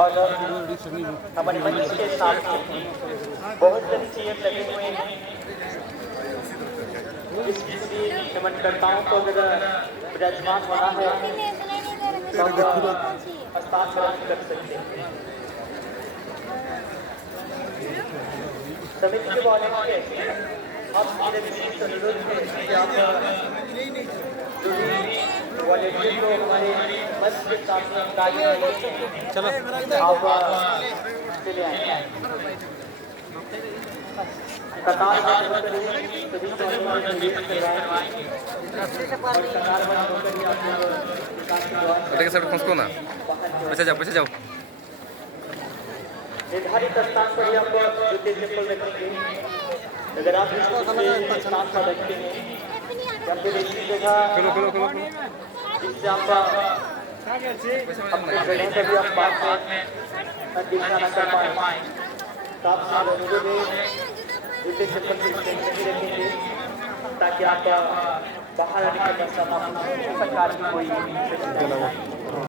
और हमारे मंच के सामने बहुत सारी चेयर लगे हुए हैं। इस किसी नमनकर्ताओं को अगर विराजमान होना है तो हस्ताक्षर कर सकते हैं। समिति के वॉलंटियर आप मेरे विशेष अनुरोध है कि आप जो भी वॉलंटियर को हमारे मंच के सामने आप चले आए। कतार बंद होकर सभी पैसे जाओ निर्धारित स्थान पर आप जूते चप्पल रखेंगे। अगर आप स्थान पर रखते हैं या फिर ऐसी जगह जिससे आप अपने जगह से भी आप बात में दिखा न कर पाए तो आप सारे अनुरोध है जूते चप्पल की नहीं रखेंगे ताकि आप बाहर आने के बाद प्रकार की कोई